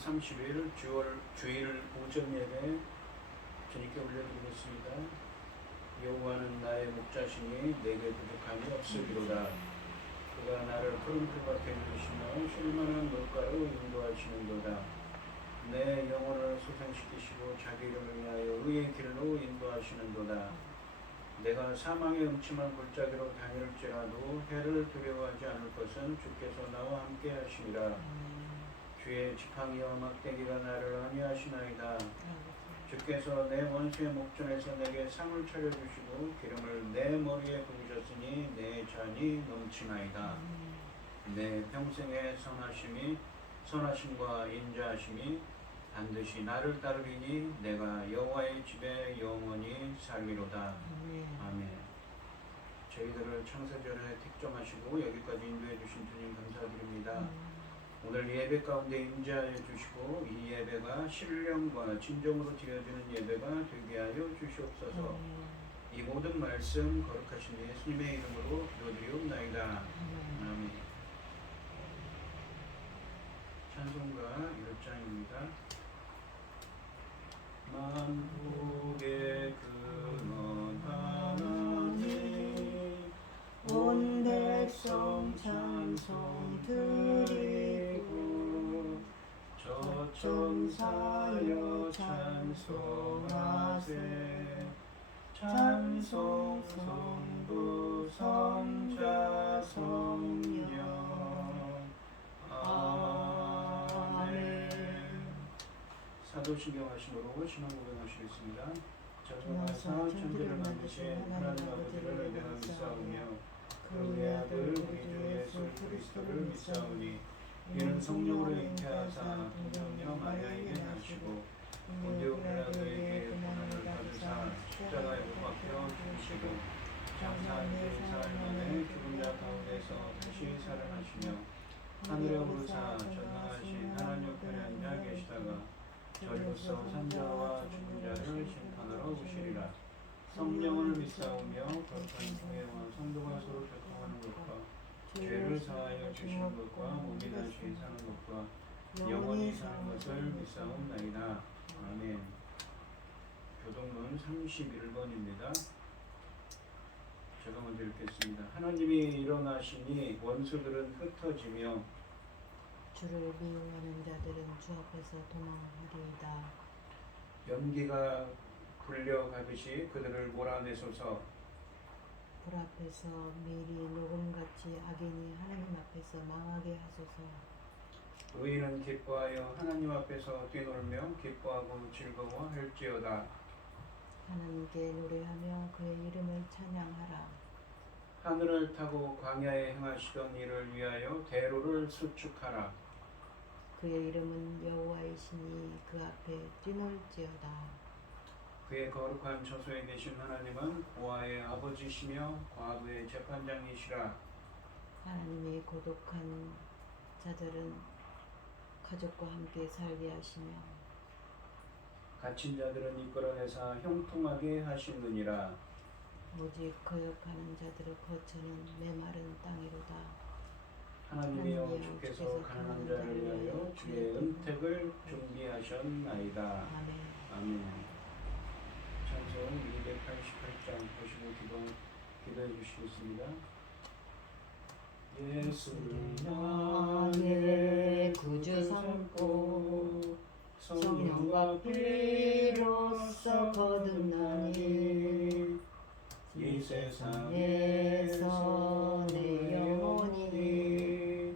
30일 주일 오전 예배 주님께 올려드리겠습니다. 여호와는 나의 목자시니 내게 부족함이 없으리로다. 그가 나를 푸른 풀밭에 누시며 쉴만한 물가로 인도하시는도다. 내 영혼을 소생시키시고 자기 이름을 위하여 의의 길로 인도하시는도다. 내가 사망의 음침한 골짜기로 다닐지라도 해를 두려워하지 않을 것은 주께서 나와 함께 하시니라. 주의 지팡이와 막대기가 나를 안위하시나이다. 주께서 내 원수의 목전에서 내게 상을 차려주시고 기름을 내 머리에 부으셨으니 내 잔이 넘치나이다. 내 평생의 선하심과 인자하심이 반드시 나를 따르리니 내가 여호와의 집에 영원히 살리로다. 아멘. 저희들을 창세전에 택정하시고 여기까지 인도해 주신 주님 감사드립니다. 오늘 예배 가운데 임재하여 주시고 이 예배가 신령과 진정으로 드려지는 예배가 되게 하여 주시옵소서. 이 모든 말씀 거룩하신 예수님의 이름으로 기도드리옵나이다. 아멘. 찬송가 1장입니다. 만국의 근원 하나님 온 백성 찬송 드리고 저천사여 찬송하세. 찬송 성부 성자 성령 아멘. 사도신경 하심으로 신앙 고백하시겠습니다. 자전하사 천지를 만드신 하나님 아버지를 내가 믿사오며 그 외아들 우리 주 예수 그리스도를 믿사오니 이는 성령으로 잉태하사 동정녀 마리아에게 나시고 본디오 빌라도에게 고난을 받으사 십자가에 못 박혀 죽으시고 장사한 지 사흘 만에 죽은 자 가운데서 다시 살아나시며 하늘에 오르사 전능하신 하나님 옆에 앉아 계시다가 저리로서 산자와 죽은 자를 심판하러 오시리라. 성령을 믿사오며 거룩한 교회와 성도가 서로 교통하는 것과 죄를 사하여 주시는 것과 몸이 다시 사는 것과 영원히 사는 것을 믿사옵나이다. 아멘. 교동문 31번입니다. 제가 먼저 읽겠습니다. 하나님이 일어나시니 원수들은 흩어지며 주를 미워하는 자들은 주 앞에서 도망하리이다. 연기가 불려가듯이 그들을 몰아내소서. 불 앞에서 미리 녹음같이 악인이 하나님 앞에서 망하게 하소서. 의인은 기뻐하여 하나님 앞에서 뛰놀며 기뻐하고 즐거워할지어다. 하나님께 노래하며 그의 이름을 찬양하라. 하늘을 타고 광야에 행하시던 이를 위하여 대로를 수축하라. 그의 이름은 여호와이시니 그 앞에 뛰놀지어다. 그의 거룩한 처소에 계신 하나님은 보아의 아버지시며 과부의 재판장이시라. 하나님의 고독한 자들은 가족과 함께 살게 하시며 갇힌 자들은 이끌어내사 형통하게 하시느니라. 오직 거역하는 자들의 거처는 메마른 땅이로다. 하나님이여 주께서 가난한 자를 위하여 주의 은택을 준비하셨나이다. 아멘. 아멘. 찬송 288장 보시고 기도해 주시겠습니다. 예수를 나의 구주 삼고 성령과 피로써 거듭나니 이 세상에서 내 영혼이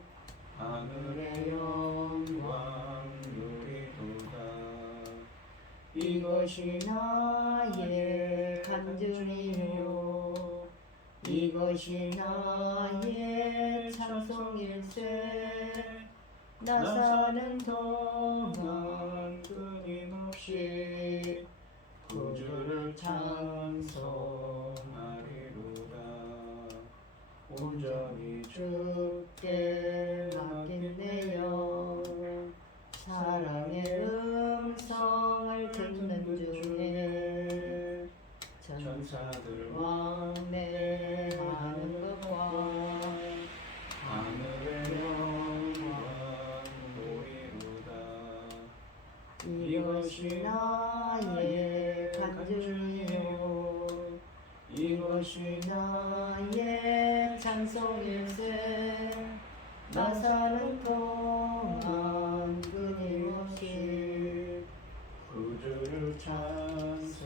하늘의 영광 누리도다. 이것이 나의 간증이요 이것이 나의 찬송일세. 나 사는 동안 끊임없이 구주를 찬송하리로다. 온전히 주께 맡긴 내 영 사랑의 음성을 듣는 중에 천사들 왕래하는 것과 하늘의 영광 보이로다. 이것이 나의 간증이요 이것이 나의 찬송일세 나 사는 동안 끊임없이 구주를 찬송하리로다.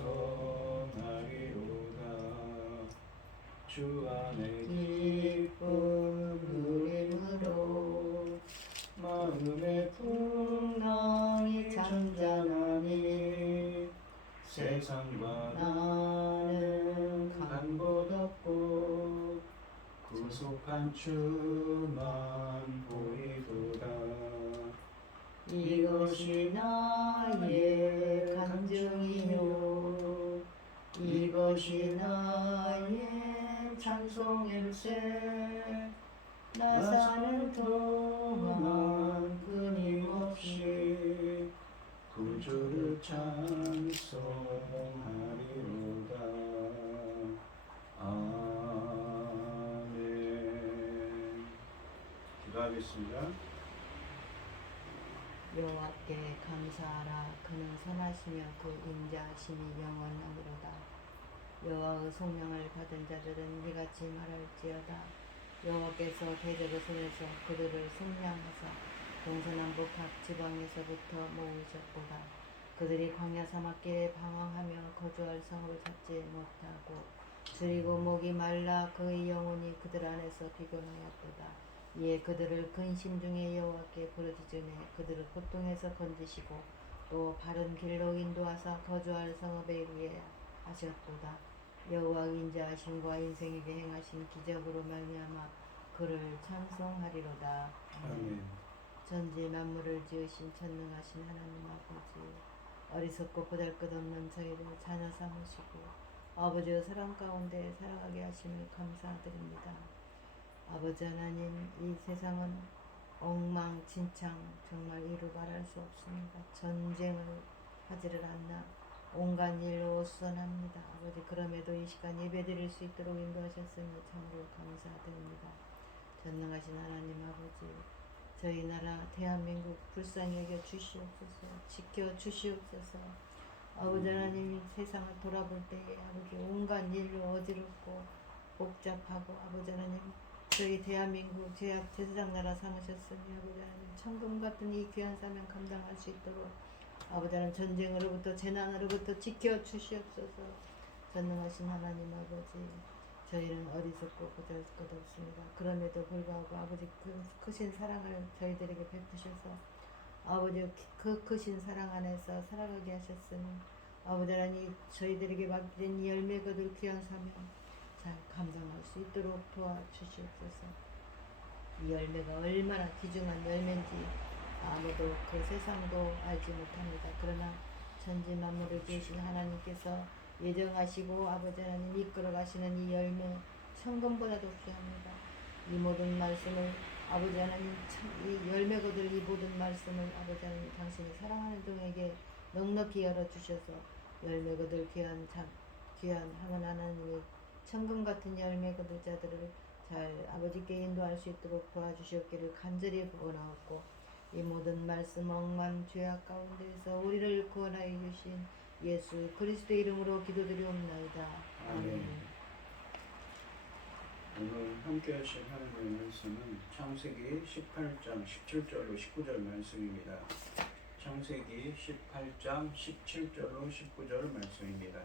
주 안에 기쁨 누림으로 마음의 풍랑이 잠잠하니 세상과 나는 간곳 없고 구속한 주만 보이도다. 이것이 나의 간증이요 이것이 나의 찬송일세 나 사는 동안 끊임없이 구주를 찬송하리로다. 아멘. 기도하겠습니다. 여호와께 감사하라 그는 선하시며 그 인자하심이 영원하리로다 여호와의 성령을 받은 자들은 이같이 말할지어다 여호와께서 대적의 손에서 그들을 승량하사 동서남북 각 지방에서부터 모으셨도다 그들이 광야 사막길에 방황하며 거주할 성을 찾지 못하고 줄이고 목이 말라 그의 영혼이 그들 안에서 비곤하였도다 이에 그들을 근심 중에 여호와께 부르짖으매 그들을 고통에서 건지시고 또 바른 길로 인도하사 거주할 성읍에 이르게 하셨도다. 여호와 인자하심과 인생에게 행하신 기적으로 말미암아 그를 찬송하리로다. 아멘. 전지 만물을 지으신 전능하신 하나님 아버지 어리석고 보잘것없는 저희를 자녀 삼으시고 아버지의 사랑 가운데 살아가게 하심을 감사드립니다. 아버지 하나님 이 세상은 엉망진창 정말 이루 말할 수 없습니다. 전쟁을 하지를 않나 온갖 일로 수선합니다. 아버지 그럼에도 이 시간 예배드릴 수 있도록 인도하셨으니 참으로 감사드립니다. 전능하신 하나님 아버지 저희 나라 대한민국 불쌍히 여겨 주시옵소서 지켜 주시옵소서 아버지 하나님 세상을 돌아볼 때에 아버지 온갖 일로 어지럽고 복잡하고 아버지 하나님 저희 대한민국 제사장 나라 삼으셨으니 아버지 하나님 천금 같은 이 귀한 사명 감당할 수 있도록 아버지 하나님 전쟁으로부터 재난으로부터 지켜 주시옵소서 전능하신 하나님 아버지 저희는 어리석고 보잘것없습니다. 그럼에도 불구하고 아버지 그 크신 사랑을 저희들에게 베푸셔서 아버지 그 크신 사랑 안에서 살아가게 하셨으니 아버지 하나님 저희들에게 맡긴 이 열매 거둘 귀한 사명 잘 감당할 수 있도록 도와주시옵소서. 이 열매가 얼마나 귀중한 열매인지 아무도 그 세상도 알지 못합니다. 그러나 천지 만물을 지으신 하나님께서 예정하시고 아버지 하나님 이끌어 가시는 이 열매 천금보다도 귀합니다. 이 모든 말씀을 아버지 하나님 이 열매 거둘 이 모든 말씀을 아버지 하나님 당신이 사랑하는 종에게 넉넉히 열어주셔서 열매 거둘 귀한 하늘 하나님의 천금 같은 열매 거둘 자들을 잘 아버지께 인도할 수 있도록 도와주시옵기를 간절히 원하옵고 이 모든 말씀 억만 죄악 가운데에서 우리를 구원하여 주신 예수 그리스도의 이름으로 기도드리옵나이다. 아멘. 오늘 함께 하실 하나님의 말씀은 창세기 18장 17절로 19절 말씀입니다. 창세기 18장 17절로 19절 말씀입니다.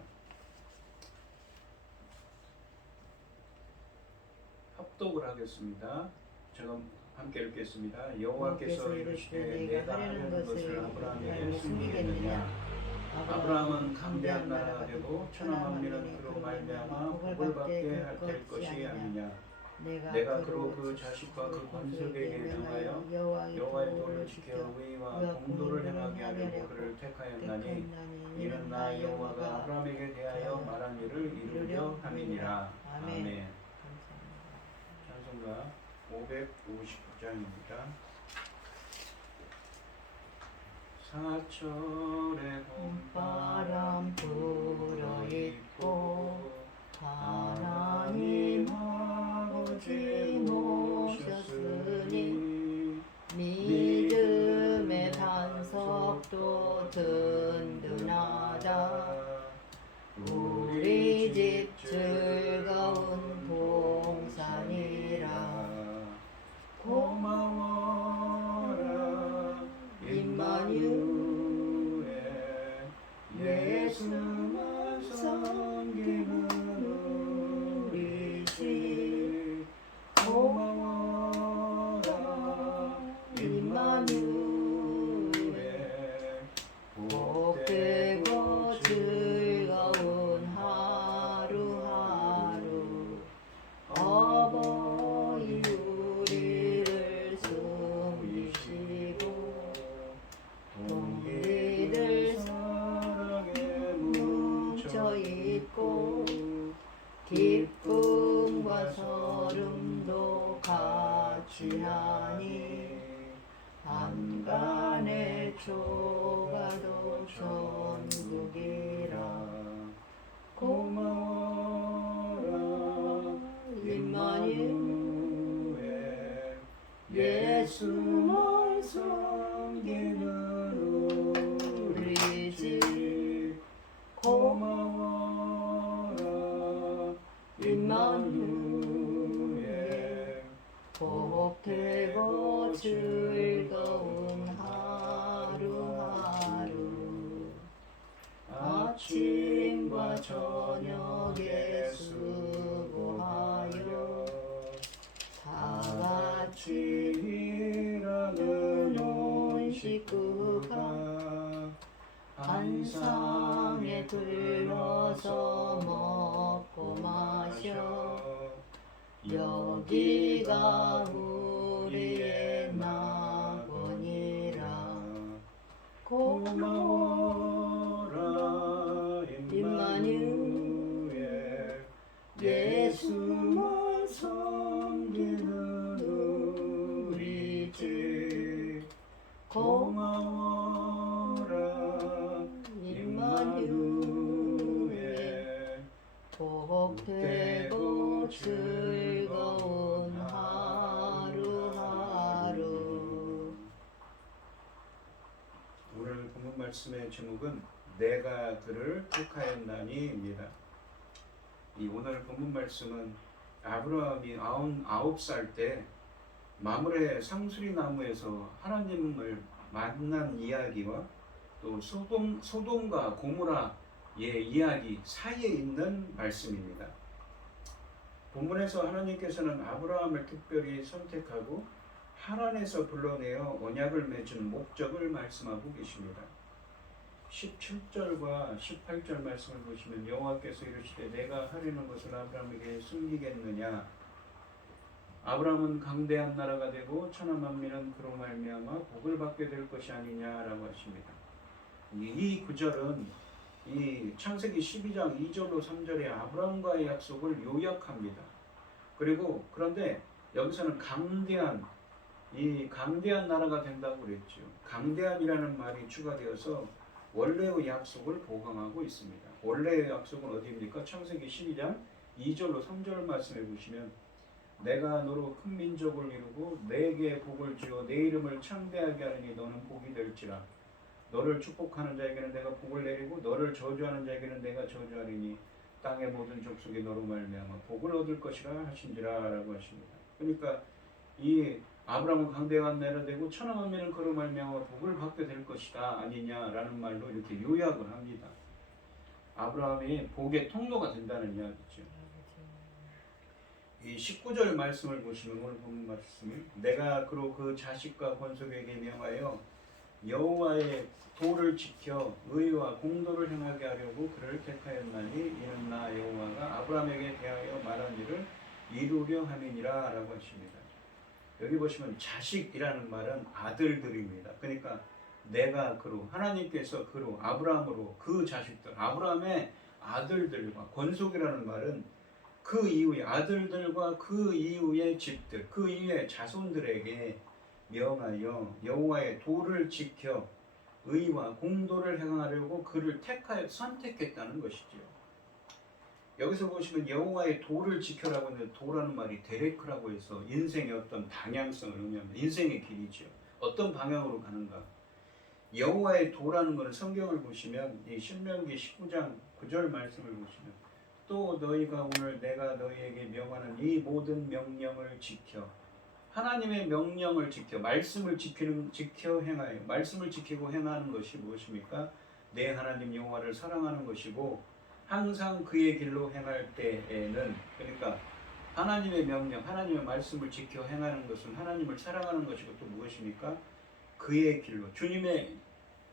합독을 하겠습니다. 제가 함께 읽겠습니다. 여호와께서 이르시되 내가 하려는 것을 아브라함에게 숨기겠느냐. 아브라함은 강대한 나라가 되고 천하 만민은 그로 말미암아 복을 받게 될 것이 아니냐. 내가 그로 그 자식과 그 건속에게 명하여 여호와의 도를 지켜 의와 공도를 행하게 하려고 그를 택하였나니 이는 나 여호와가 아브라함에게 대하여 말한 일을 이루려 함이니라. 아멘. 찬송가 559장입니다. 사철의 봄바람 불어있고 하나님 아버지 모셨으니 믿음의 반석도 든 집 즐거운 동산이라 고마워라 임마누엘 예수만 섬기는 우리 집 고마워라 임마누엘 복되고 즐거운 하루하루 어버이 우리를 숨기시고 동기들 사랑에 뭉쳐있고 기쁨과 서름도 같이 하니 한간의 초가도 천국이라 고마워라 임마누엘 예수만 섬기는 우리 집 고마워라 임마누엘 복되고 즐거운 하루하루 아침과 저녁에 수고하여 다같이 일하는 온 식구가 한 상에 들러서 먹고 마셔 여기가 우리의 낙원이라 고마워라 임마누엘 예수만 섬기는 우리 집 고마워라 임마누엘 복되고 즐거운 하루하루. 오늘 본문 말씀의 제목은 내가 그를 택하였나니입니다. 이 오늘 본문 말씀은 아브라함이 99살 때 마므레 상수리 나무에서 하나님을 만난 이야기와 또 소돔과 고모라의 이야기 사이에 있는 말씀입니다. 본문에서 하나님께서는 아브라함을 특별히 선택하고 하란에서 불러내어 언약을 맺은 목적을 말씀하고 계십니다. 17절과 18절 말씀을 보시면 여호와께서 이르시되 내가 하려는 것을 아브라함에게 숨기겠느냐 아브라함은 강대한 나라가 되고 천하 만민은 그로 말미암아 복을 받게 될 것이 아니냐라고 하십니다. 이 구절은 이 창세기 12장 2절로 3절의 아브라함과의 약속을 요약합니다. 그런데 여기서는 강대한 나라가 된다고 그랬죠. 강대한이라는 말이 추가되어서 원래의 약속을 보강하고 있습니다. 원래의 약속은 어디입니까? 창세기 12장 2절로 3절 말씀해 보시면 내가 너로 큰 민족을 이루고 내게 복을 주어 내 이름을 창대하게 하느니 너는 복이 될지라 너를 축복하는 자에게는 내가 복을 내리고 너를 저주하는 자에게는 내가 저주하리니 땅의 모든 족속이 너로 말미암아 복을 얻을 것이라 하신지라라고 하십니다. 그러니까 이 아브라함은 강대한 나라 되고 천하 만민은 그로 말미암아 복을 받게 될 것이다 아니냐라는 말로 이렇게 요약을 합니다. 아브라함이 복의 통로가 된다는 이야기죠. 이 19절 말씀을 보시면 오늘 본문 말씀이 내가 그로 그 자식과 권속에게 명하여 여호와의 도를 지켜 의와 공도를 행하게 하려고 그를 택하였나니 이는 나 여호와가 아브라함에게 대하여 말한 일을 이루려 함이니라 라고 하십니다. 여기 보시면 자식이라는 말은 아들들입니다. 그러니까 내가 그로 하나님께서 그로 아브라함으로 그 자식들 아브라함의 아들들과 권속이라는 말은 그 이후의 아들들과 그 이후의 집들 그 이후의 자손들에게 명하여 여호와의 도를 지켜 의와 공도를 행하려고 그를 택하여 선택했다는 것이지요. 여기서 보시면 여호와의 도를 지켜라고 하는데 도라는 말이 데레크라고 해서 인생의 어떤 방향성을 의미합니다. 인생의 길이죠. 어떤 방향으로 가는가. 여호와의 도라는 것은 성경을 보시면 이 신명기 19장 9절 말씀을 보시면 또 너희가 오늘 내가 너희에게 명하는 이 모든 명령을 지켜. 하나님의 명령을 지켜, 말씀을 지켜 행하여. 말씀을 지키고 행하는 것이 무엇입니까? 내 하나님 여호와를 사랑하는 것이고, 항상 그의 길로 행할 때에는, 그러니까 하나님의 명령, 하나님의 말씀을 지켜 행하는 것은 하나님을 사랑하는 것이고, 또 무엇입니까? 그의 길로,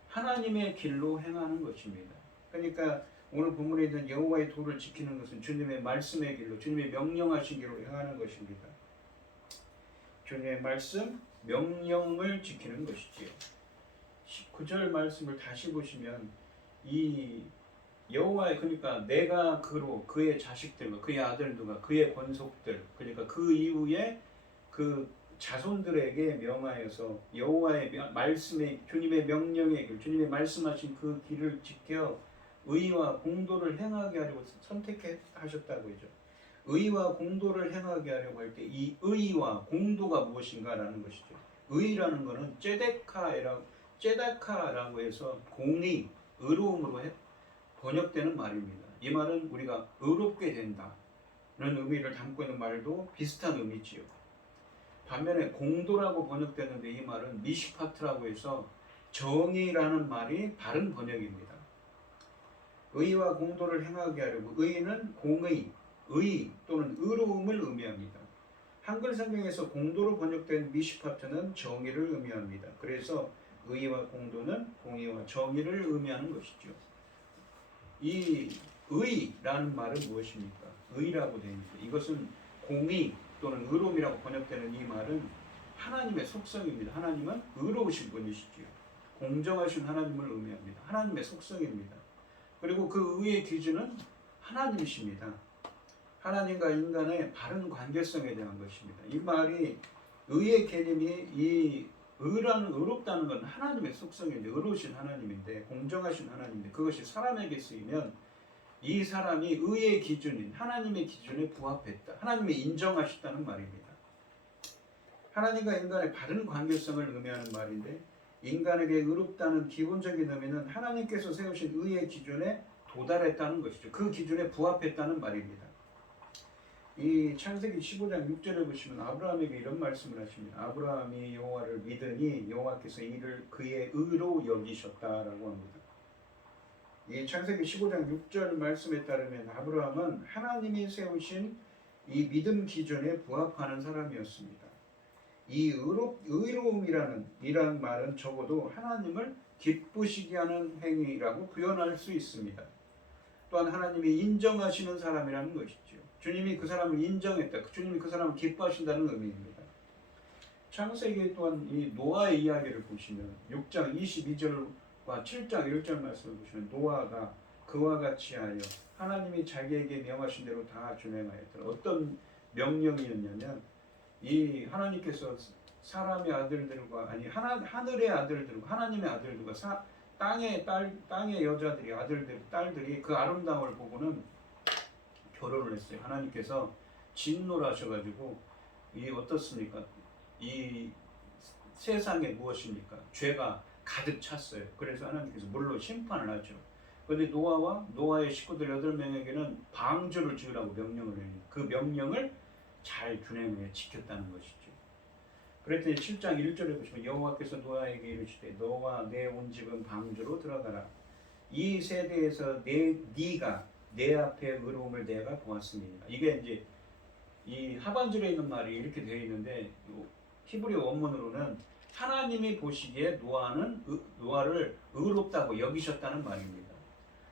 하나님의 길로 행하는 것입니다. 그러니까 오늘 본문에 있는 여호와의 도를 지키는 것은 주님의 말씀의 길로, 주님의 명령하신 길로 행하는 것입니다. 주님의 말씀, 명령을 지키는 것이지요. 19절 말씀을 다시 보시면 이 여호와의, 그러니까 내가 그의 자식들과 그의 아들들과 그의 권속들, 그러니까 그 이후에 그 자손들에게 명하여서 여호와의 말씀의, 주님의 명령의 길, 주님의 말씀하신 그 길을 지켜 의와 공도를 행하게 하려고 선택하셨다고 하죠. 의와 공도를 행하게 하려고 할 때 이 의와 공도가 무엇인가라는 것이죠. 의라는 것은 째다카라고 해서 공의, 의로움으로 번역되는 말입니다. 이 말은 우리가 의롭게 된다는 의미를 담고 있는 말도 비슷한 의미지요. 반면에 공도라고 번역되는데 이 말은 미시파트라고 해서 정의라는 말이 바른 번역입니다. 의와 공도를 행하게 하려고, 의는 공의, 의 또는 의로움을 의미합니다. 한글 성경에서 공도로 번역된 미시파트는 정의를 의미합니다. 그래서 의와 공도는 공의와 정의를 의미하는 것이죠. 이 의라는 말은 무엇입니까? 의라고 되어 있습니다. 이것은 공의 또는 의로움이라고 번역되는 이 말은 하나님의 속성입니다. 하나님은 의로우신 분이시지요. 공정하신 하나님을 의미합니다. 하나님의 속성입니다. 그리고 그 의의 기준은 하나님이십니다. 하나님과 인간의 바른 관계성에 대한 것입니다. 이 말이, 의의 개념이, 이 의롭다는 건 하나님의 속성인데, 의로우신 하나님인데, 공정하신 하나님인데, 그것이 사람에게 쓰이면 이 사람이 의의 기준인 하나님의 기준에 부합했다, 하나님이 인정하셨다는 말입니다. 하나님과 인간의 바른 관계성을 의미하는 말인데, 인간에게 의롭다는 기본적인 의미는 하나님께서 세우신 의의 기준에 도달했다는 것이죠. 그 기준에 부합했다는 말입니다. 이 창세기 15장 6절을 보시면 아브라함에게 이런 말씀을 하십니다. 아브라함이 여호와를 믿으니 여호와께서 이를 그의 의로 여기셨다라고 합니다. 이 창세기 15장 6절 말씀에 따르면 아브라함은 하나님이 세우신 이 믿음 기준에 부합하는 사람이었습니다. 이 의로움이라는 말은 적어도 하나님을 기쁘시게 하는 행위라고 표현할 수 있습니다. 또한 하나님이 인정하시는 사람이라는 것이죠. 주님이 그 사람을 인정했다, 주님이 그 사람을 기뻐하신다는 의미입니다. 창세기 또한 이 노아의 이야기를 보시면 6장 22절과 7장 1절 말씀을 보시면 노아가 그와 같이 하여 하나님이 자기에게 명하신 대로 다 준행하였더라. 어떤 명령이었냐면, 이 하나님께서 사람의 아들들과, 아니 하늘의 아들들과 하나님의 아들들과 땅의 여자들이, 딸들이 그 아름다움을 보고는 결혼을 했어요. 하나님께서 진노하셔가지고, 이 어떻습니까? 이 세상에 무엇입니까? 죄가 가득 찼어요. 그래서 하나님께서 물로 심판을 하죠. 그런데 노아와 노아의 식구들 8명에게는 방주를 지으라고 명령을 해요. 그 명령을 잘 준행해 지켰다는 것이죠. 그랬더니 7장 1절에 보시면 여호와께서 노아에게 이르시되 너와 내 온 집은 방주로 들어가라. 이 세대에서 네가 내 앞에 의로움을 내가 보았습니다. 이게 이제 이 하반절에 있는 말이 이렇게 되어 있는데, 히브리 원문으로는 하나님이 보시기에 노아를 의롭다고 여기셨다는 말입니다.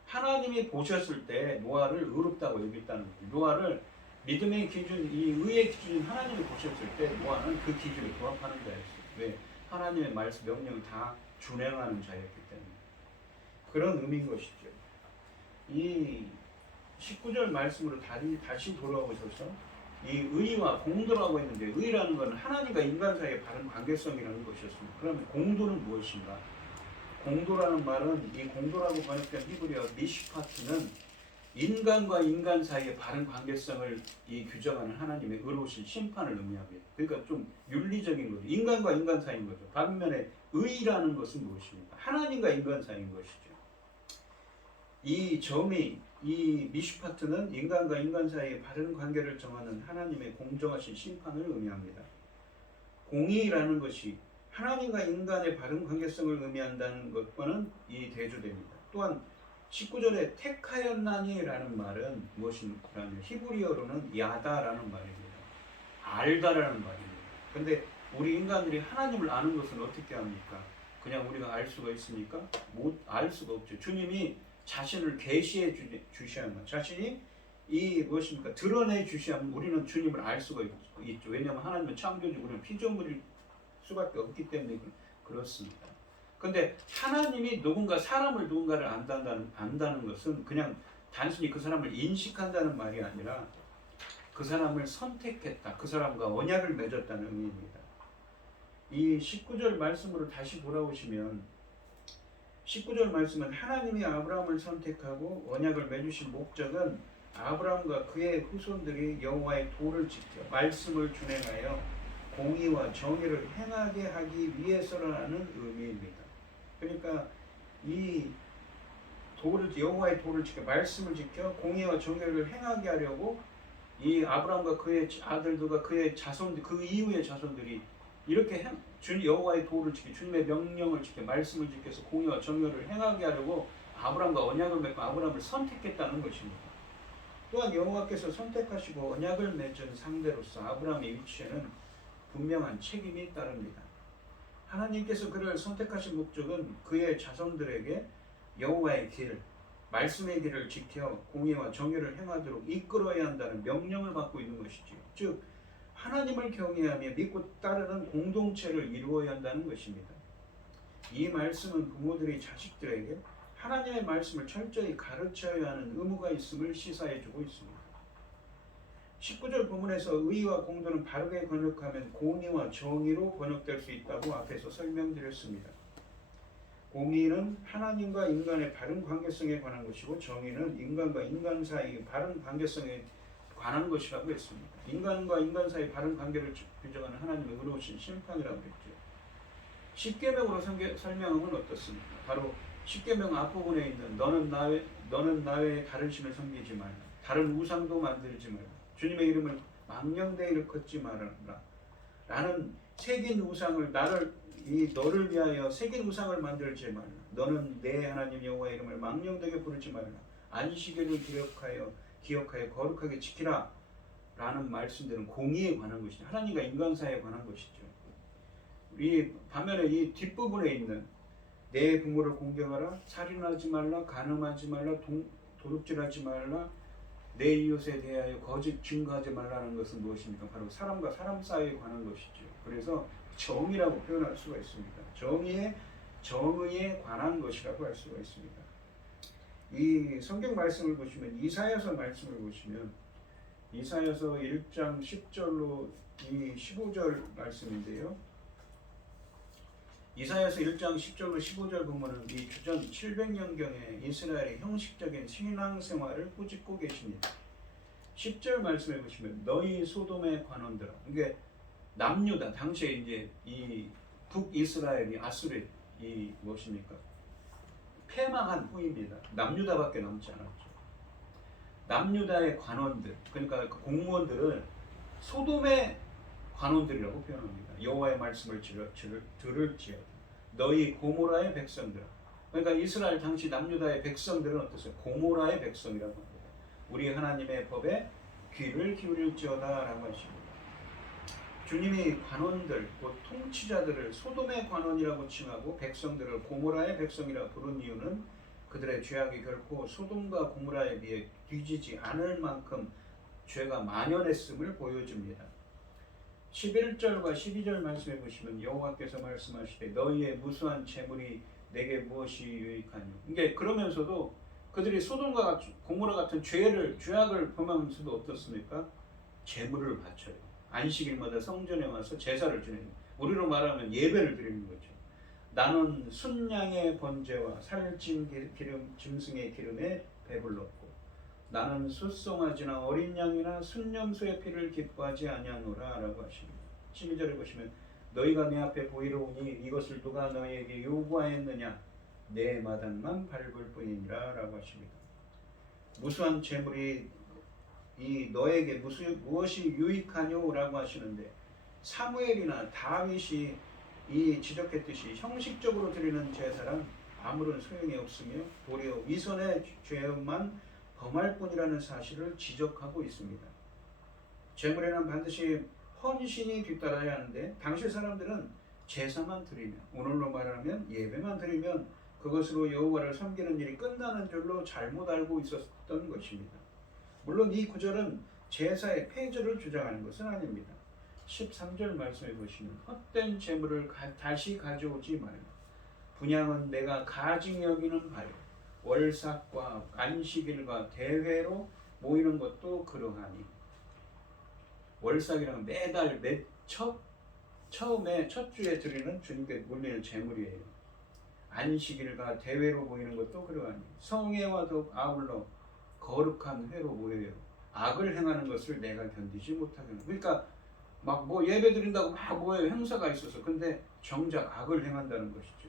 하나님이 보셨을 때 노아를 의롭다고 여겼다는 거예요. 노아를 믿음의 기준, 이 의의 기준인 하나님이 보셨을 때 노아는 그 기준에 부합하는 자였어요. 왜? 하나님의 말씀, 명령을 다 준행하는 자였기 때문에. 그런 의미인 것이죠. 이 19절 말씀으로 다시 돌아오셔서 이 의와 공도라고 했는데, 의라는 것은 하나님과 인간 사이의 바른 관계성이라는 것이었습니다. 그러면 공도는 무엇인가? 공도라는 말은, 이 공도라고 번역된 히브리어 미시파트는 인간과 인간 사이의 바른 관계성을 규정하는 하나님의 의로우신 심판을 의미합니다. 그러니까 좀 윤리적인 거죠. 인간과 인간 사이인 거죠. 반면에 의라는 것은 무엇입니까? 하나님과 인간 사이인 것이죠. 이 점이 이 미슈파트는 인간과 인간 사이의 바른 관계를 정하는 하나님의 공정하신 심판을 의미합니다. 공의라는 것이 하나님과 인간의 바른 관계성을 의미한다는 것과는 이 대조됩니다. 또한 19절에 택하였나니라는 말은 무엇이냐면 히브리어로는 야다라는 말입니다. 알다라는 말입니다. 근데 우리 인간들이 하나님을 아는 것은 어떻게 합니까? 그냥 우리가 알 수가 있습니까? 못 알 수가 없죠. 주님이 자신을 계시해 주셔야만, 자신이 이 무엇입니까? 드러내 주셔야만 우리는 주님을 알 수가 있죠. 왜냐하면 하나님은 창조주, 우리는 피조물일 수밖에 없기 때문에 그렇습니다. 근데 하나님이 누군가를 안다는 것은 그냥 단순히 그 사람을 인식한다는 말이 아니라 그 사람을 선택했다, 그 사람과 언약을 맺었다는 의미입니다. 이 19절 말씀으로 다시 돌아오시면 19절 말씀은 하나님이 아브라함을 선택하고 언약을 맺으신 목적은 아브라함과 그의 후손들이 여호와의 도를 지켜 말씀을 준행하여 공의와 정의를 행하게 하기 위해서라는 의미입니다. 그러니까 이 여호와의 도를 지켜 말씀을 지켜 공의와 정의를 행하게 하려고 이 아브라함과 그의 아들들과 그의 자손들, 그 이후의 자손들이 이렇게 여호와의 도를 지켜 주님의 명령을 지켜 말씀을 지켜서 공의와 정의를 행하게 하려고 아브라함과 언약을 맺고 아브라함을 선택했다는 것입니다. 또한 여호와께서 선택하시고 언약을 맺은 상대로서 아브라함의 위치에는 분명한 책임이 따릅니다. 하나님께서 그를 선택하신 목적은 그의 자손들에게 여호와의 길, 말씀의 길을 지켜 공의와 정의를 행하도록 이끌어야 한다는 명령을 받고 있는 것이지요. 즉 하나님을 경외하며 믿고 따르는 공동체를 이루어야 한다는 것입니다. 이 말씀은 부모들이 자식들에게 하나님의 말씀을 철저히 가르쳐야 하는 의무가 있음을 시사해주고 있습니다. 19절 본문에서 의와 공도는 바르게 번역하면 공의와 정의로 번역될 수 있다고 앞에서 설명드렸습니다. 공의는 하나님과 인간의 바른 관계성에 관한 것이고 정의는 인간과 인간 사이의 바른 관계성에 관한 것이라고 했습니다. 인간과 인간 사이의 바른 관계를 규정하는 하나님의 의로우신 심판이라고 했죠. 십계명으로 설명하면 어떻습니까? 바로 십계명 앞부분에 있는 너는 나 외에 다른 신을 섬기지 말라, 다른 우상도 만들지 말라, 주님의 이름을 망령되이 일컫지 말라 라는 새긴 우상을 너를 위하여 새긴 우상을 만들지 말라, 너는 내 하나님 여호와의 이름을 망령되게 부르지 말라, 안식일을 기억하여 거룩하게 지키라 라는 말씀들은 공의에 관한 것이죠. 하나님과 인간 사이에 관한 것이죠. 이 반면에 이 뒷부분에 있는 내 부모를 공경하라, 살인하지 말라, 간음하지 말라, 도둑질하지 말라, 내 이웃에 대하여 거짓 증거하지 말라는 것은 무엇입니까? 바로 사람과 사람 사이에 관한 것이죠. 그래서 정의라고 표현할 수가 있습니다. 정의에 관한 것이라고 할 수가 있습니다. 이 성경 말씀을 보시면 이사야서 말씀을 보시면 이사야서 1장 10절로 이 15절 말씀인데요. 이사야서 1장 10절로 15절 보면은 이 주전 700년경에 이스라엘의 형식적인 신앙생활을 꾸짖고 계십니다. 10절 말씀해 보시면 너희 소돔의 관원들아, 이게 남유다, 당시에 이제 이 북이스라엘이 아수르 이 무엇입니까? 패망한 후입니다. 남유다밖에 남지 않았죠. 남유다의 관원들, 그러니까 그 공무원들을 소돔의 관원들이라고 표현합니다. 여호와의 말씀을 들을지어다. 너희 고모라의 백성들아. 그러니까 이스라엘 당시 남유다의 백성들은 어떠세요? 고모라의 백성이라고 합니다. 우리 하나님의 법에 귀를 기울일지어다 라고 하십니다. 주님이 관원들, 곧 통치자들을 소돔의 관원이라고 칭하고 백성들을 고모라의 백성이라고 부른 이유는 그들의 죄악이 결코 소돔과 고모라에 비해 뒤지지 않을 만큼 죄가 만연했음을 보여줍니다. 11절과 12절 말씀해 보시면 여호와께서 말씀하시되 너희의 무수한 재물이 내게 무엇이 유익하뇨. 이게 그러면서도 그들이 소돔과 고모라 같은 죄악을 범하면서도 어떻습니까? 재물을 바쳐요. 안식일마다 성전에 와서 제사를 드리는, 우리로 말하면 예배를 드리는 거죠. 나는 순양의 번제와 살찐 짐승의 기름에 배불렀고 나는 숫송아지나 어린 양이나 순념소의 피를 기뻐하지 아니하노라 라고 하십니다. 12절에 보시면 너희가 내 앞에 보이러 오니 이것을 누가 너희에게 요구하였느냐, 내 마당만 밟을 뿐이니라 라고 하십니다. 무수한 재물이 이 너에게 무엇이 유익하뇨라고 하시는데, 사무엘이나 다윗이 이 지적했듯이 형식적으로 드리는 제사란 아무런 소용이 없으며 도리어 위선의 죄업만 범할 뿐이라는 사실을 지적하고 있습니다. 제물에는 반드시 헌신이 뒤따라야 하는데, 당시 사람들은 제사만 드리면, 오늘로 말하면 예배만 드리면 그것으로 여호와를 섬기는 일이 끝나는 줄로 잘못 알고 있었던 것입니다. 물론 이 구절은 제사의 폐절을 주장하는 것은 아닙니다. 13절 말씀해 보시면 헛된 재물을 다시 가져오지 말라. 분향은 내가 가증 여기는 바요. 월삭과 안식일과 대회로 모이는 것도 그러하니. 월삭이란 매달 처음에 첫 주에 드리는 주님께 올리는 제물이에요. 안식일과 대회로 모이는 것도 그러하니. 성회와 더욱 아울러 거룩한 회로 모여요. 악을 행하는 것을 내가 견디지 못하게. 그러니까 막 뭐 예배 드린다고 막 모여요. 행사가 있어서. 근데 정작 악을 행한다는 것이죠.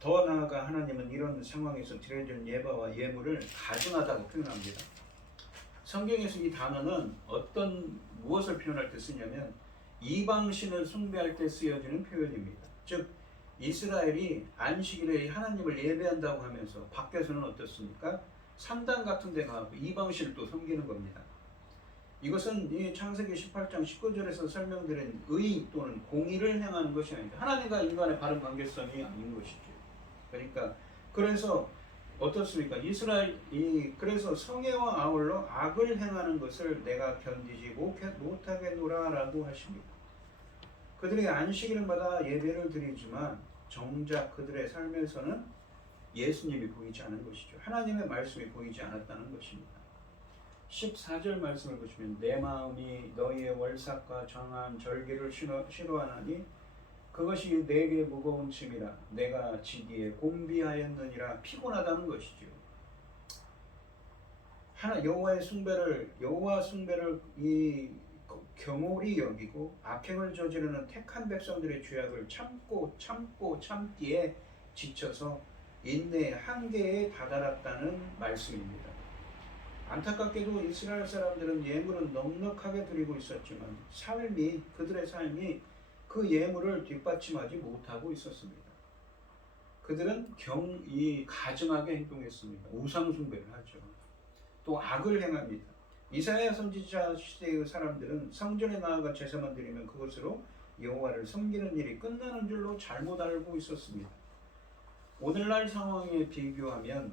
더 나아가 하나님은 이런 상황에서 드려지는 예배와 예물을 가증하다고 표현합니다. 성경에서 이 단어는 무엇을 표현할 때 쓰냐면 이방신을 숭배할 때 쓰여지는 표현입니다. 즉 이스라엘이 안식일에 하나님을 예배한다고 하면서 밖에서는 어떻습니까? 산당 같은 데 가고 이방신을 또 섬기는 겁니다. 이것은 이 창세기 18장 19절에서 설명드린 의 또는 공의를 행하는 것이 아닙니다. 하나님과 인간의 바른 관계성이 아닌 것이죠. 그러니까 그래서 어떻습니까? 그래서 성애와 아울러 악을 행하는 것을 내가 견디지 못하겠노라라고 하십니다. 그들이 안식일마다 예배를 드리지만 정작 그들의 삶에서는 예수님이 보이지 않은 것이죠. 하나님의 말씀이 보이지 않았다는 것입니다. 14절 말씀을 보시면 내 마음이 너희의 월삭과 정한 절기를 싫어하나니 그것이 내게 무거운 짐이라 내가 지기에 곤비하였느니라. 피곤하다는 것이죠. 여호와 숭배를 이 경홀히 여기고 악행을 저지르는 택한 백성들의 죄악을 참기에 지쳐서 인내의 한계에 다다랐다는 말씀입니다. 안타깝게도 이스라엘 사람들은 예물은 넉넉하게 드리고 있었지만 그들의 삶이 그 예물을 뒷받침하지 못하고 있었습니다. 그들은 가증하게 행동했습니다. 우상 숭배를 하죠. 또 악을 행합니다. 이사야 선지자 시대의 사람들은 성전에 나아가 제사만 드리면 그것으로 여호와를 섬기는 일이 끝나는 줄로 잘못 알고 있었습니다. 오늘날 상황에 비교하면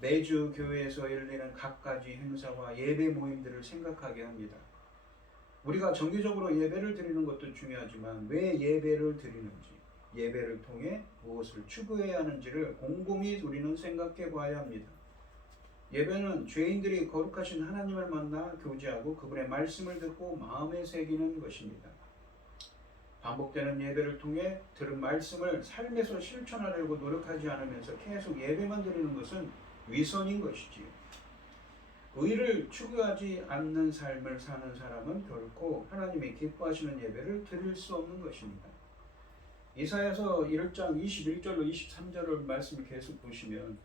매주 교회에서 열리는 갖가지 행사와 예배 모임들을 생각하게 합니다. 우리가 정기적으로 예배를 드리는 것도 중요하지만 왜 예배를 드리는지, 예배를 통해 무엇을 추구해야 하는지를 곰곰이 우리는 생각해 봐야 합니다. 예배는 죄인들이 거룩하신 하나님을 만나 교제하고 그분의 말씀을 듣고 마음에 새기는 것입니다. 반복되는 예배를 통해 들은 말씀을 삶에서 실천하려고 노력하지 않으면서 계속 예배만 드리는 것은 위선인 것이지요. 의를 추구하지 않는 삶을 사는 사람은 결코 하나님이 기뻐하시는 예배를 드릴 수 없는 것입니다. 이사야서 1장 21절로 23절을 말씀을 계속 보시면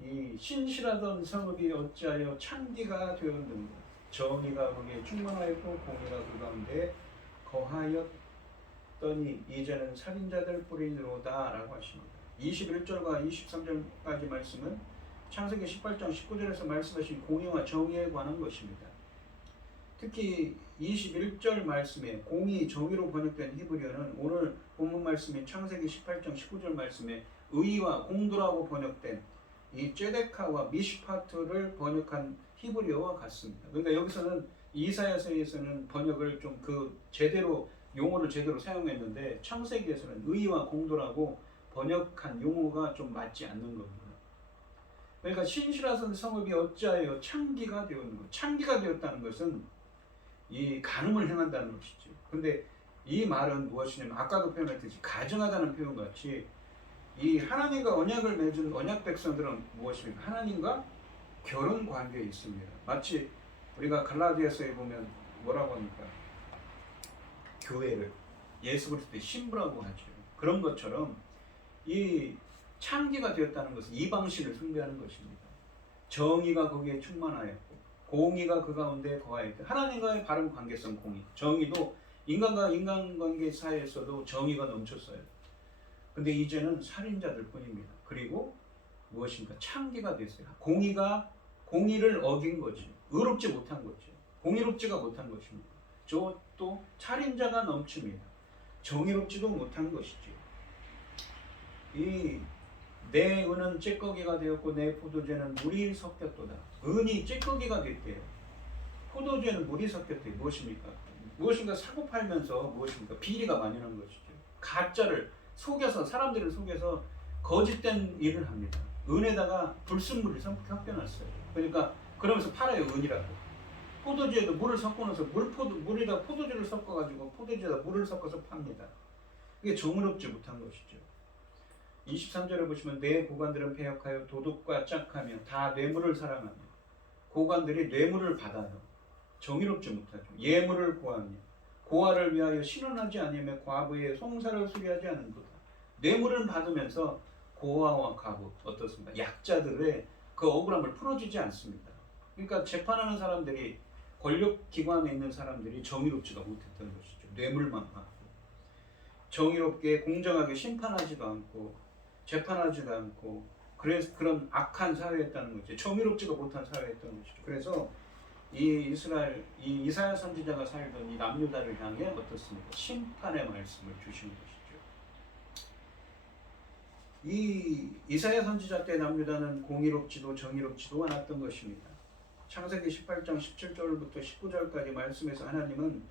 이 신실하던 성읍이 어찌하여 창기가 되었는가. 정의가 거기에 충만하였고 공의가 그 가운데 거하였더니 이제는 살인자들 뿌리니로다 라고 하십니다. 21절과 23절까지 말씀은 창세기 18장 19절에서 말씀하신 공의와 정의에 관한 것입니다. 특히 21절 말씀에 공의, 정의로 번역된 히브리어는 오늘 본문 말씀인 창세기 18장 19절 말씀에 의와 공도라고 번역된 이 쯔데카와 미시파트를 번역한 히브리어와 같습니다. 그러니까 여기서는 이사야서에서는 번역을 좀 용어를 제대로 사용했는데 창세기에서는 의와 공도라고 번역한 용어가 좀 맞지 않는 겁니다. 그러니까 신실하던 성읍이 어찌하여 창기가 되었는가. 창기가 되었다는 것은 이 간음을 행한다는 것이죠. 근데 이 말은 무엇이냐면 아까도 표현했듯이 가증하다는 표현같이 이 하나님과 언약을 맺은 언약 백성들은 무엇입니까? 하나님과 결혼 관계에 있습니다. 마치 우리가 갈라디아서에 보면 뭐라고 합니까? 교회를 예수 그리스도의 신부라고 하죠. 그런 것처럼 이 창기가 되었다는 것은 이방신을 숭배하는 것입니다. 정의가 거기에 충만하였고 공의가 그 가운데 거하였고 하나님과의 바른 관계성 공의, 정의도 인간과 인간관계 사이에서도 정의가 넘쳤어요. 근데 이제는 살인자들 뿐입니다. 그리고 무엇인가 창기가 됐어요. 공의를 어긴 거지. 의롭지 못한 거지. 공의롭지가 못한 것입니다. 또 살인자가 넘칩니다. 정의롭지도 못한 것이지. 내 은은 찌꺼기가 되었고 내 포도주에는 물이 섞였도다. 은이 찌꺼기가 됐대요. 포도주에는 물이 섞였대요. 무엇입니까? 무엇인가 사고 팔면서 무엇입니까? 비리가 많이 난 것이죠. 가짜를 속여서 사람들을 속여서 거짓된 일을 합니다. 은에다가 불순물을 섞여놨어요. 그러니까 그러면서 팔아요. 은이라고. 포도주에도 물을 섞어놓아서 물에다 포도주를 섞어가지고 포도주에다 물을 섞어서 팝니다. 이게 정의롭지 못한 것이죠. 23절에 보시면 내 고관들은 패역하여 도둑과 짝하며 다 뇌물을 사랑하며 고관들이 뇌물을 받아요. 정의롭지 못하죠. 예물을 구하며 고아를 위하여 신원하지 아니하며 과부의 송사를 수리하지 않는도다. 뇌물을 받으면서 고아와 과부 어떻습니까? 약자들의 그 억울함을 풀어주지 않습니다. 그러니까 재판하는 사람들이 권력기관에 있는 사람들이 정의롭지가 못했던 것이죠. 뇌물만 받고 정의롭게 공정하게 심판하지도 않고 재판하지도 않고 그래서 그런 악한 사회였다는 거죠. 정의롭지가 못한 사회였던 것이죠. 그래서 이 이사야 선지자가 살던 이 남유다를 향해 어떻습니까? 심판의 말씀을 주신 것이죠. 이 이사야 선지자 때 남유다는 공의롭지도 정의롭지도 않았던 것입니다. 창세기 18장 17절부터 19절까지 말씀에서 하나님은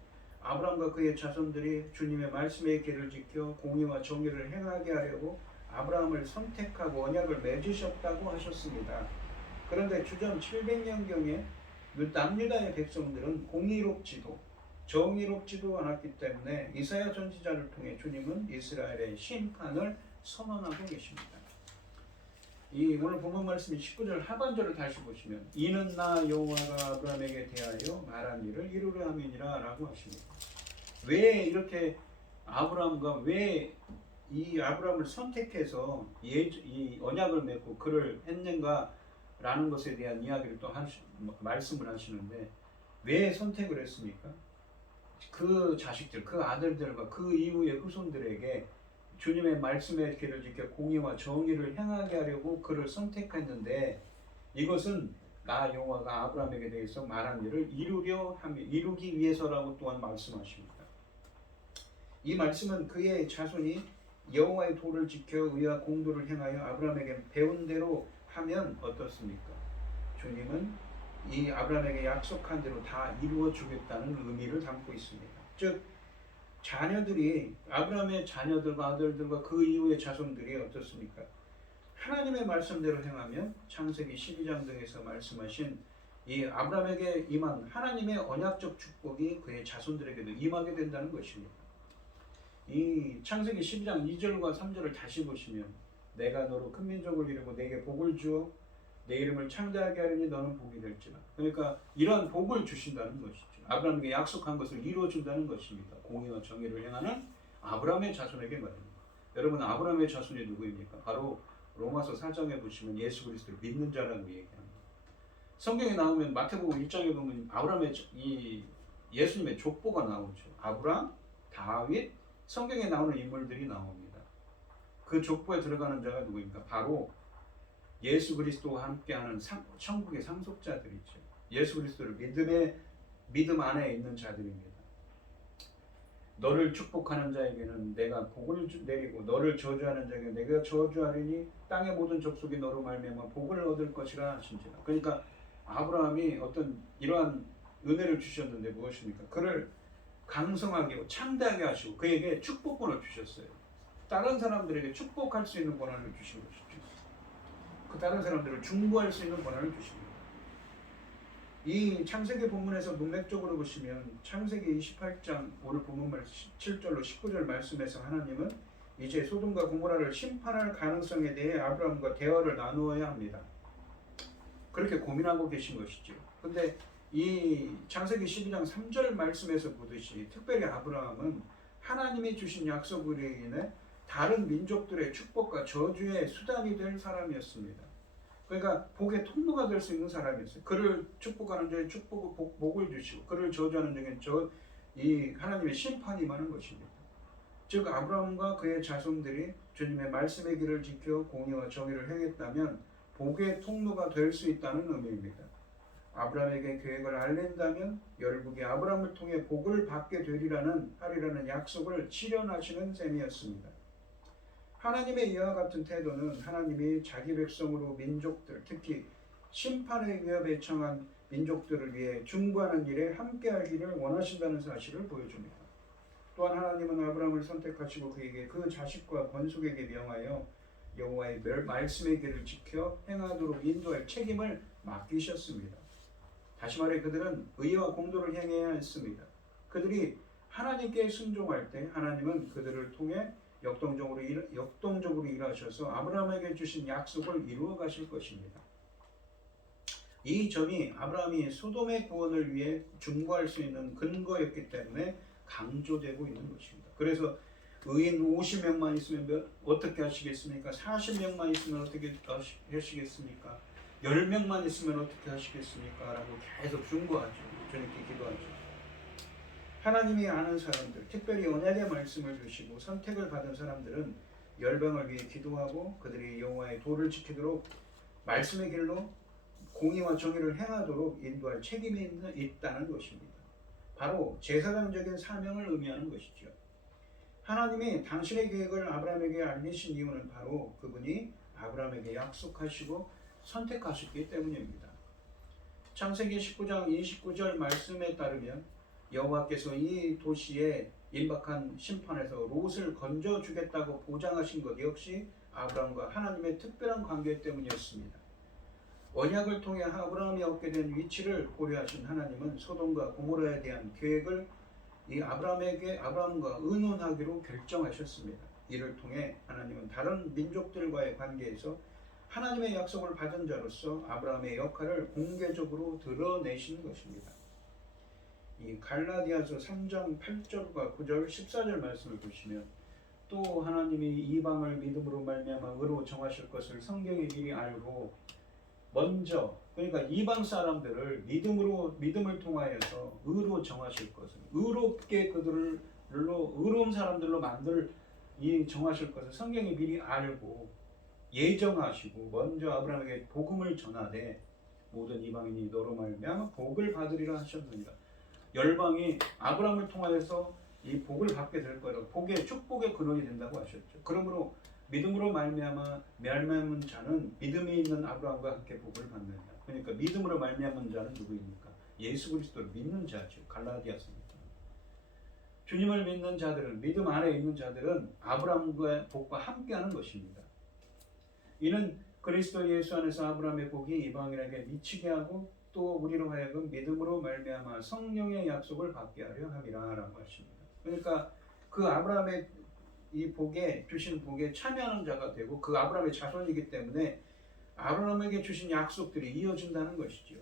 아브라함과 그의 자손들이 주님의 말씀의 길을 지켜 공의와 정의를 행하게 하려고 아브라함을 선택하고 언약을 맺으셨다고 하셨습니다. 그런데 주전 700년경에 남유다의 백성들은 공의롭지도 정의롭지도 않았기 때문에 이사야 선지자를 통해 주님은 이스라엘의 심판을 선언하고 계십니다. 오늘 본문 말씀이 19절 하반절을 다시 보시면 이는 나 여호와가 아브라함에게 대하여 말한 일을 이루려 함이니라 라고 하십니다. 왜 이렇게 왜 이 아브라함을 선택해서 이 언약을 맺고 그를 했는가 라는 것에 대한 이야기를 또 말씀을 하시는데 왜 선택을 했습니까? 그 자식들, 그 아들들과 그 이후의 후손들에게 주님의 말씀의 길을 지켜 공의와 정의를 행하게 하려고 그를 선택했는데 이것은 나 여호와가 아브라함에게 대해서 말한 일을 이루기 위해서라고 또한 말씀하십니다. 이 말씀은 그의 자손이 여호와의 도를 지켜 의와 공도를 행하여 아브라함에게 배운 대로 하면 어떻습니까? 주님은 이 아브라함에게 약속한 대로 다 이루어 주겠다는 의미를 담고 있습니다. 즉 자녀들이 아브라함의 자녀들과 아들들과 그 이후의 자손들이 어떻습니까? 하나님의 말씀대로 행하면 창세기 12장 등에서 말씀하신 이 아브라함에게 임한 하나님의 언약적 축복이 그의 자손들에게도 임하게 된다는 것입니다. 이 창세기 12장 2절과 3절을 다시 보시면 내가 너로 큰 민족을 이루고 내게 복을 주어 내 이름을 창대하게 하려니 너는 복이 될지라. 그러니까 이러한 복을 주신다는 것이죠. 아브라함에게 약속한 것을 이루어준다는 것입니다. 공의와 정의를 행하는 아브라함의 자손에게 말입니다. 여러분 아브라함의 자손이 누구입니까? 바로 로마서 4장에 보시면 예수 그리스도를 믿는 자라고 얘기합니다. 성경에 나오면 마태복음 1장에 보면 아브라함의 예수님의 족보가 나오죠. 아브라함, 다윗, 성경에 나오는 인물들이 나옵니다. 그 족보에 들어가는 자가 누구입니까? 바로 예수 그리스도와 함께하는 천국의 상속자들이죠. 예수 그리스도를 믿음 안에 있는 자들입니다. 너를 축복하는 자에게는 내가 복을 내리고 너를 저주하는 자에게 내가 저주하리니 땅의 모든 족속이 너로 말미암아 복을 얻을 것이라 하신지라. 그러니까 아브라함이 어떤 이러한 은혜를 주셨는데 무엇입니까? 그를 강성하게 창대하게 하시고 그에게 축복권을 주셨어요. 다른 사람들에게 축복할 수 있는 권한을 주신 것이죠. 그 다른 사람들을 중보할 수 있는 권한을 주십니다. 이 창세기 본문에서 문맥적으로 보시면 창세기 28장 오늘 본문 말씀 17절로 19절 말씀에서 하나님은 이제 소돔과 고모라를 심판할 가능성에 대해 아브라함과 대화를 나누어야 합니다. 그렇게 고민하고 계신 것이죠. 근데 이 창세기 12장 3절 말씀에서 보듯이 특별히 아브라함은 하나님이 주신 약속으로 인해 다른 민족들의 축복과 저주의 수단이 될 사람이었습니다. 그러니까 복의 통로가 될 수 있는 사람이었어요. 그를 축복하는 자에 복을 주시고 그를 저주하는 자에게 이 하나님의 심판이 임하는 것입니다. 즉 아브라함과 그의 자손들이 주님의 말씀의 길을 지켜 공의와 정의를 행했다면 복의 통로가 될 수 있다는 의미입니다. 아브라함에게 계획을 알린다면 열국이 아브라함을 통해 복을 받게 하리라는 약속을 실현하시는 셈이었습니다. 하나님의 이와 같은 태도는 하나님이 자기 백성으로 민족들, 특히 심판의 위협에 처한 민족들을 위해 중보하는 일에 함께하기를 원하신다는 사실을 보여줍니다. 또한 하나님은 아브라함을 선택하시고 그에게 그 자식과 번속에게 명하여 여호와의 말씀의 길을 지켜 행하도록 인도할 책임을 맡기셨습니다. 다시 말해 그들은 의와 공도를 행해야 했습니다. 그들이 하나님께 순종할 때 하나님은 그들을 통해 역동적으로 일하셔서 아브라함에게 주신 약속을 이루어 가실 것입니다. 이 점이 아브라함이 소돔의 구원을 위해 중보할 수 있는 근거였기 때문에 강조되고 있는 것입니다. 그래서 의인 50명만 있으면 어떻게 하시겠습니까? 40명만 있으면 어떻게 하시겠습니까? 10명만 있으면 어떻게 하시겠습니까? 라고 계속 중보하죠. 주님께 기도하죠. 하나님이 아는 사람들, 특별히 언약의 말씀을 주시고 선택을 받은 사람들은 열방을 위해 기도하고 그들이 여호와의 도를 지키도록 말씀의 길로 공의와 정의를 행하도록 인도할 책임이 있다는 것입니다. 바로 제사장적인 사명을 의미하는 것이죠. 하나님이 당신의 계획을 아브라함에게 알리신 이유는 바로 그분이 아브라함에게 약속하시고 선택하셨기 때문입니다. 창세기 19장 29절 말씀에 따르면 여호와께서 이 도시에 임박한 심판에서 롯을 건져주겠다고 보장하신 것 역시 아브라함과 하나님의 특별한 관계 때문이었습니다. 언약을 통해 아브라함이 얻게 된 위치를 고려하신 하나님은 소돔과 고모라에 대한 계획을 이 아브라함과 의논하기로 결정하셨습니다. 이를 통해 하나님은 다른 민족들과의 관계에서 하나님의 약속을 받은 자로서 아브라함의 역할을 공개적으로 드러내시는 것입니다. 이 갈라디아서 3장 8절과 9절 14절 말씀을 보시면 또 하나님이 이방을 믿음으로 말미암아 의로 정하실 것을 성경이 미리 알고 먼저 그러니까 이방 사람들을 믿음을 통하여서 의로 정하실 것을 의롭게 그들로 의로운 사람들로 정하실 것을 성경이 미리 알고 예정하시고 먼저 아브라함에게 복음을 전하되 모든 이방인이 너로 말미암아 복을 받으리라 하셨느니라. 열방이 아브라함을 통하여서 이 복을 받게 될 거라고 복의 축복의 근원이 된다고 하셨죠. 그러므로 믿음으로 말미암은 자는 믿음이 있는 아브라함과 함께 복을 받느니라. 그러니까 믿음으로 말미암은 자는 누구입니까? 예수 그리스도를 믿는 자죠. 갈라디아서입니다. 주님을 믿는 자들은 믿음 안에 있는 자들은 아브라함과 복과 함께하는 것입니다. 이는 그리스도 예수 안에서 아브라함의 복이 이방인에게 미치게 하고 또 우리로 하여금 믿음으로 말미암아 성령의 약속을 받게 하려 함이라라고 하십니다. 그러니까 그 아브라함의 이 복에 주신 복에 참여하는 자가 되고 그 아브라함의 자손이기 때문에 아브라함에게 주신 약속들이 이어진다는 것이지요.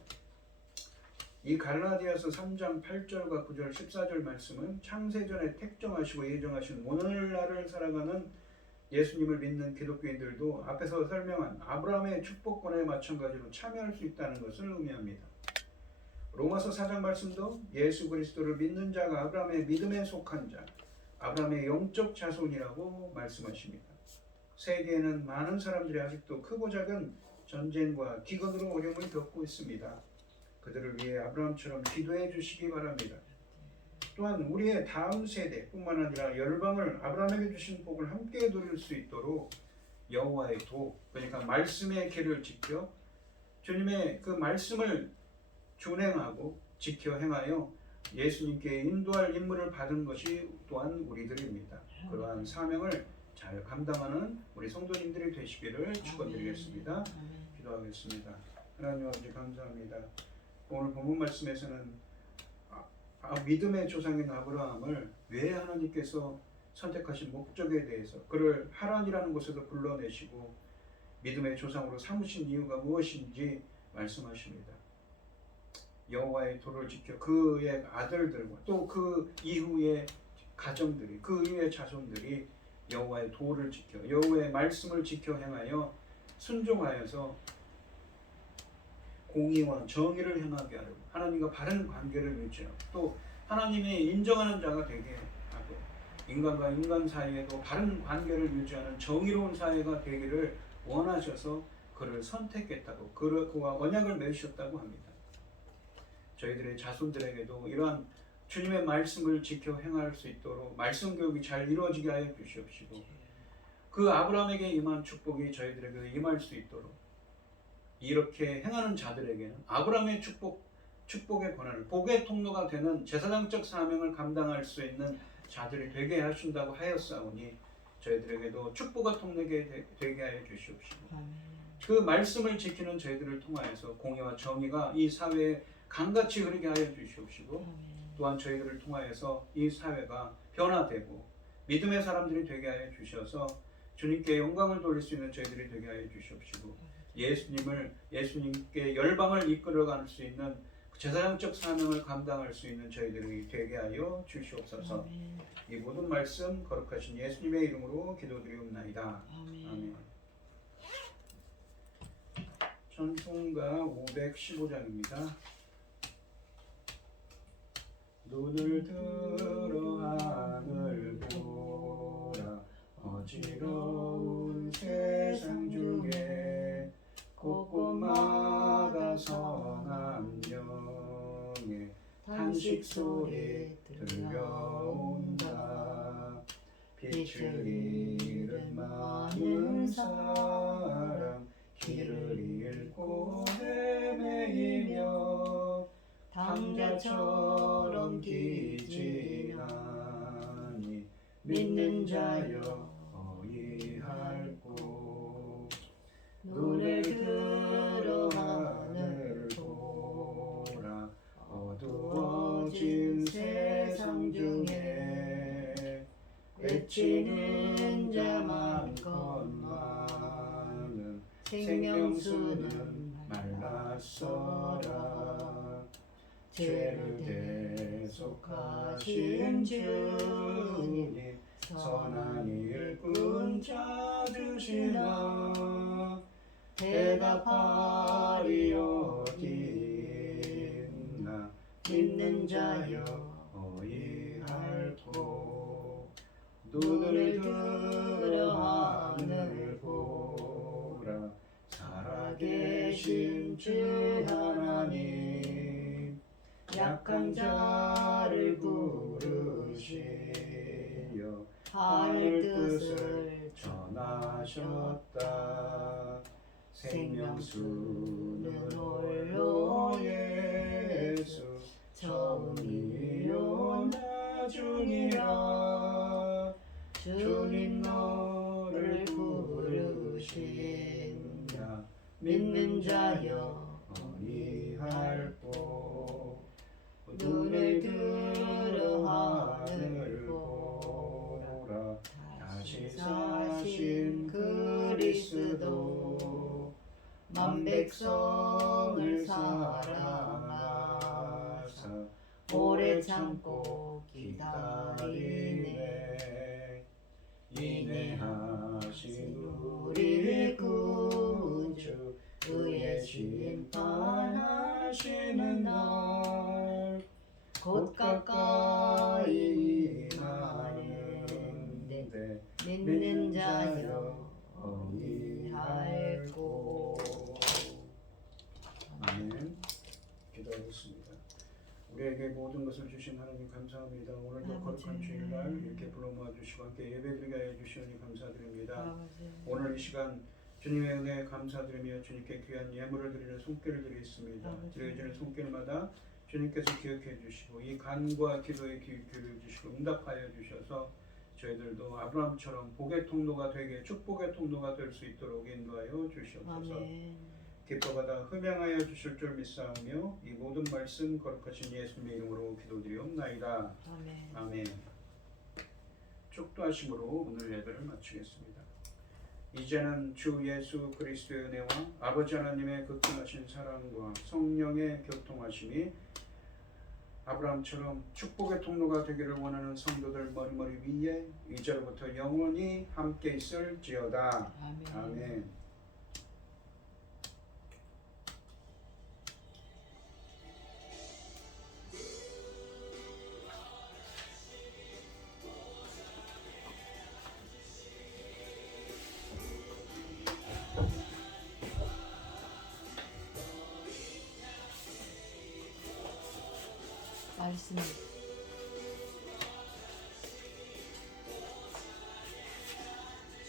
이 갈라디아서 3장 8절과 9절 14절 말씀은 창세전에 택정하시고 예정하신 오늘날을 살아가는 예수님을 믿는 기독교인들도 앞에서 설명한 아브라함의 축복권에 마찬가지로 참여할 수 있다는 것을 의미합니다. 로마서 4장 말씀도 예수 그리스도를 믿는 자가 아브라함의 믿음에 속한 자, 아브라함의 영적 자손이라고 말씀하십니다. 세계에는 많은 사람들이 아직도 크고 작은 전쟁과 기근으로 어려움을 겪고 있습니다. 그들을 위해 아브라함처럼 기도해 주시기 바랍니다. 또한 우리의 다음 세대뿐만 아니라 열방을 아브라함에게 주신 복을 함께 누릴 수 있도록 여호와의 도, 그러니까 말씀의 길을 지켜 주님의 그 말씀을 준행하고 지켜 행하여 예수님께 인도할 임무를 받은 것이 또한 우리들입니다. 그러한 사명을 잘 감당하는 우리 성도님들이 되시기를 축원드리겠습니다. 기도하겠습니다. 하나님 아버지 감사합니다. 오늘 본문 말씀에서는 믿음의 조상인 아브라함을 왜 하나님께서 선택하신 목적에 대해서 그를 하란이라는 곳에서 불러내시고 믿음의 조상으로 삼으신 이유가 무엇인지 말씀하십니다. 여호와의 도를 지켜 그의 아들들과 또 그 이후의 가정들이 그 이후의 자손들이 여호와의 도를 지켜 여호와의 말씀을 지켜 행하여 순종하여서 공의와 정의를 행하게 하려고 하나님과 바른 관계를 유지하고 또 하나님이 인정하는 자가 되게 하고 인간과 인간 사이에도 바른 관계를 유지하는 정의로운 사회가 되기를 원하셔서 그를 선택했다고 그와 언약을 맺으셨다고 합니다. 저희들의 자손들에게도 이러한 주님의 말씀을 지켜 행할 수 있도록 말씀 교육이 잘 이루어지게 하여 주시옵시고 그 아브라함에게 임한 축복이 저희들에게도 임할 수 있도록 이렇게 행하는 자들에게는 아브라함의 축복의 권한을 복의 통로가 되는 제사장적 사명을 감당할 수 있는 자들이 되게 하신다고 하였사오니 저희들에게도 축복의 통로가 되게 하여 주시옵시고 그 말씀을 지키는 저희들을 통하여서 공의와 정의가 이 사회에 강같이 흐르게 하여 주시옵시고 또한 저희들을 통하여서 이 사회가 변화되고 믿음의 사람들이 되게 하여 주셔서 주님께 영광을 돌릴 수 있는 저희들이 되게 하여 주시옵시고 예수님께 열방을 이끌어갈 수 있는 제사장적 사명을 감당할 수 있는 저희들이 되게 하여 주시옵소서. 이 모든 말씀 거룩하신 예수님의 이름으로 기도드리옵나이다. 아멘. 찬송가 515장입니다. 눈을 들어 하늘 보라 어지러운 세상 중에 곳곳마다 선한 영의 탄식 소리 들려온다. 빛을 잃은 많은 사람 길을 잃고 헤매이며 당자처럼 기진하니 믿는 자여 어이할꼬. 눈을 들어 하늘 보라 어두워진 세상 중에 외치는 자 많건 많은 생명수는 말랐어라. 죄를 대속하신 주님 선한 일꾼 찾으시나 대답하리 어디있나 믿는 자여 어이할꼬. 눈을 들어 하늘 보라 살아계신 주 하나님 약한 자를 부르시려 하늘 뜻을 전하셨다. 생명수는 홀로 예수 처음이요 나중이라. 주님 너를 부르신다 믿는 자여 어이할꼬. 눈을 들어 하늘 보라 다시 사신 그리스도 만 백성을 사랑하사 오래 참고 기다리네. 인내하신 우리 구주 그의 심판하시는 날 곧 가까이 임하는데 믿는 자여 어이할꼬. 아멘. 기도하겠습니다. 우리에게 모든 것을 주신 하나님 감사합니다. 오늘도 거룩한 주일날 이렇게 불러 모아주시고 함께 예배드리게 하여 주시오니 감사드립니다. 오늘 이 시간 주님의 은혜에 감사드리며 주님께 귀한 예물을 드리는 손길을 드리겠습니다. 드려지는 손길마다 주님께서 기억해 주시고 이 간구와 기도에 귀를 주시고 응답하여 주셔서 저희들도 아브라함처럼 복의 통로가 되게 축복의 통로가 될 수 있도록 인도하여 주시옵소서. 아멘. 기뻐받아 흠양하여 주실 줄 믿사오며 이 모든 말씀 거룩하신 예수님의 이름으로 기도드리옵나이다. 아멘. 아멘. 축도하심으로 오늘 예배를 마치겠습니다. 이제는 주 예수 그리스도의 은혜와 아버지 하나님의 극진하신 사랑과 성령의 교통하심이 아브라함처럼 축복의 통로가 되기를 원하는 성도들 머리머리 위에 이제로부터 영원히 함께 있을지어다. 아멘. 아멘. 말씀